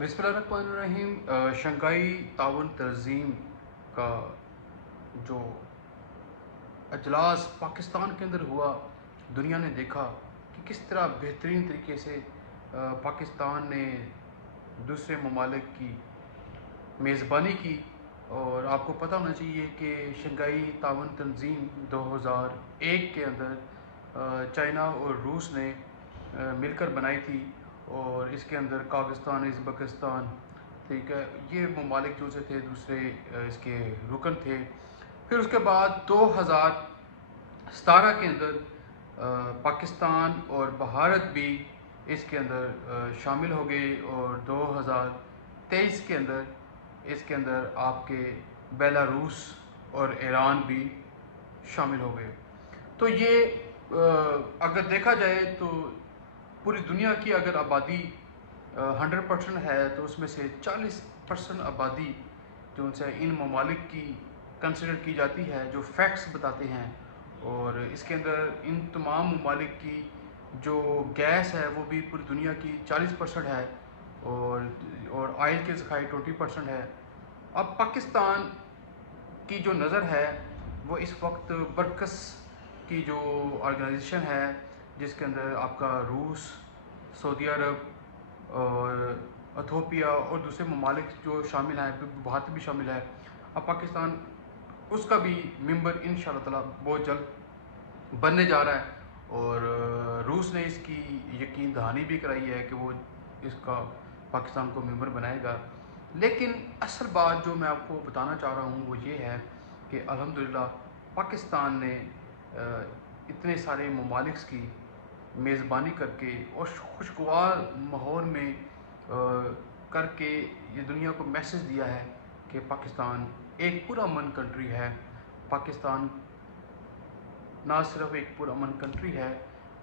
बिस्मिल्लाहिर्रहमानिर्रहीम। शंघाई ताउन तंजीम का जो अजलास पाकिस्तान के अंदर हुआ, दुनिया ने देखा कि किस तरह बेहतरीन तरीके से पाकिस्तान ने दूसरे ममालिक की मेज़बानी की। और आपको पता होना चाहिए कि शंघाई ताउन तंजीम 2001 के अंदर चाइना और रूस ने मिलकर बनाई थी। और इसके अंदर कागिस्तान, उज़्बेकिस्तान, ठीक है, ये ममालिक जो से थे दूसरे इसके रुकन थे। फिर उसके बाद 2017 के अंदर पाकिस्तान और भारत भी इसके अंदर शामिल हो गए। और 2023 के अंदर इसके अंदर आपके बेलारूस और ईरान भी शामिल हो गए। तो ये अगर देखा जाए तो पूरी दुनिया की अगर आबादी 100% है तो उसमें से 40% आबादी जो उनसे इन ममालिक की कंसिडर की जाती है, जो फैक्ट्स बताते हैं। और इसके अंदर इन तमाम ममालिक की जो गैस है वो भी पूरी दुनिया की 40% है। और आयल के ज़खायर 20% है। अब पाकिस्तान की जो नज़र है वो इस वक्त बरकस की जो ऑर्गेनाइजेशन है, जिसके अंदर आपका रूस, सऊदी अरब और इथियोपिया और दूसरे ममालिक जो शामिल हैं, भारत भी शामिल है। अब पाकिस्तान उसका भी मेंबर इंशाअल्लाह ताला बहुत जल्द बनने जा रहा है। और रूस ने इसकी यकीन दहानी भी कराई है कि वो इसका पाकिस्तान को मेंबर बनाएगा। लेकिन असल बात जो मैं आपको बताना चाह रहा हूँ वो ये है कि अल्हम्दुलिल्लाह पाकिस्तान ने इतने सारे ममालिक की मेज़बानी करके और खुशगवार माहौल में करके ये दुनिया को मैसेज दिया है कि पाकिस्तान एक पुरअमन कंट्री है। पाकिस्तान ना सिर्फ एक पुरअमन कंट्री है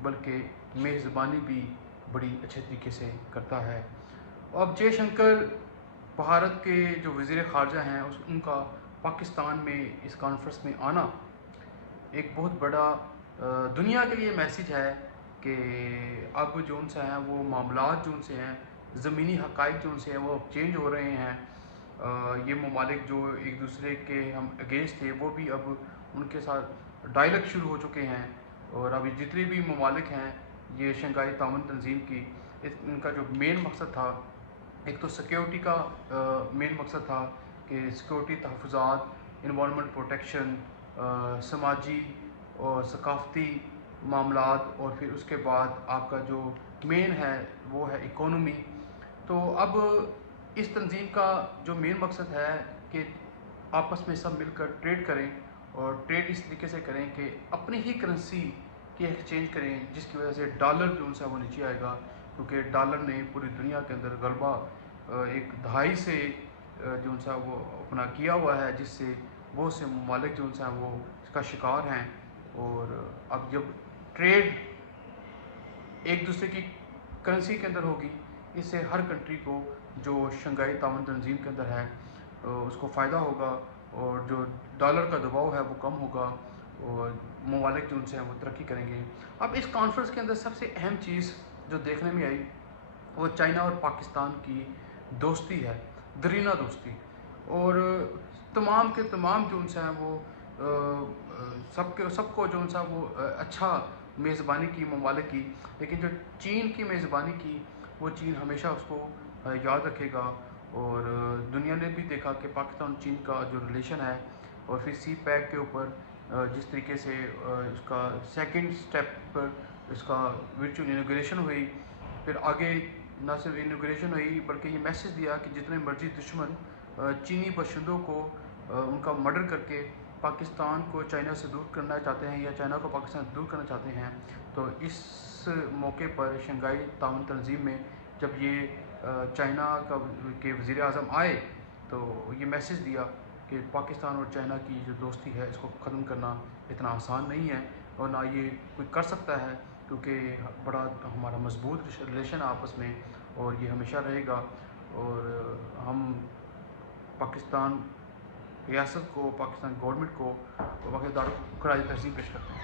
बल्कि मेज़बानी भी बड़ी अच्छे तरीके से करता है। अब जयशंकर भारत के जो वज़ीर ख़ारजा हैं उनका पाकिस्तान में इस कॉन्फ्रेंस में आना एक बहुत बड़ा दुनिया के लिए मैसेज है कि अब जो उनसे हैं वो मामलात जो उनसे हैं, ज़मीनी हक़ाइक़ जो उनसे हैं वो अब चेंज हो रहे हैं। ये ममालिक जो एक दूसरे के हम अगेंस्ट थे वो भी अब उनके साथ डायलॉग शुरू हो चुके हैं। और अभी जितने भी ममालिक हैं ये शंघाई ताउन तंजीम की, इनका जो मेन मकसद था, एक तो सिक्योरिटी का मेन मकसद था कि सिक्योरिटी तहफ़्फ़ुज़ात, इन्वायरमेंट प्रोटेक्शन, समाजी और सकाफ़ती मामलात, और फिर उसके बाद आपका जो मेन है वो है इकोनॉमी। तो अब इस तंजीम का जो मेन मकसद है कि आपस में सब मिलकर ट्रेड करें, और ट्रेड इस तरीके से करें कि अपनी ही करेंसी की एक्सचेंज करें, जिसकी वजह से डॉलर जो उनसे वो नीचे आएगा। क्योंकि डॉलर ने पूरी दुनिया के अंदर गलबा एक दहाई से जो उनसा वो अपना किया हुआ है, जिससे बहुत से ममालिक जो उनसे वो इसका शिकार हैं। और अब जब ट्रेड एक दूसरे की करेंसी के अंदर होगी, इससे हर कंट्री को जो शंघाई ताउन तंजीम के अंदर है उसको फ़ायदा होगा, और जो डॉलर का दबाव है वो कम होगा, और ममालिक जो उनसे हैं वो तरक्की करेंगे। अब इस कॉन्फ्रेंस के अंदर सबसे अहम चीज़ जो देखने में आई वो चाइना और पाकिस्तान की दोस्ती है, दरीना दोस्ती। और तमाम के तमाम जो उनसे हैं वो सबको जो उनसा वो अच्छा मेज़बानी की ममालिक की। लेकिन जो चीन की मेज़बानी की वो चीन हमेशा उसको याद रखेगा। और दुनिया ने भी देखा कि पाकिस्तान और चीन का जो रिलेशन है, और फिर सी पैक के ऊपर जिस तरीके से इसका सेकंड स्टेप पर इसका वर्चुअल इनॉग्रेशन हुई। फिर आगे ना सिर्फ इनॉग्रेशन हुई बल्कि ये मैसेज दिया कि जितने मर्जी दुश्मन चीनी बशिंदों को उनका मर्डर करके पाकिस्तान को चाइना से दूर करना चाहते हैं, या चाइना को पाकिस्तान से दूर करना चाहते हैं, तो इस मौके पर शंघाई ताउन तंजीम में जब ये चाइना के वज़ीर आज़म आए तो ये मैसेज दिया कि पाकिस्तान और चाइना की जो दोस्ती है इसको ख़त्म करना इतना आसान नहीं है, और ना ये कोई कर सकता है, क्योंकि बड़ा हमारा मजबूत रिलेशन है आपस में, और ये हमेशा रहेगा। और हम पाकिस्तान रियासत को, पाकिस्तान गवर्नमेंट को, बाकी इदारों को खराज तहसीन पेश करते हैं।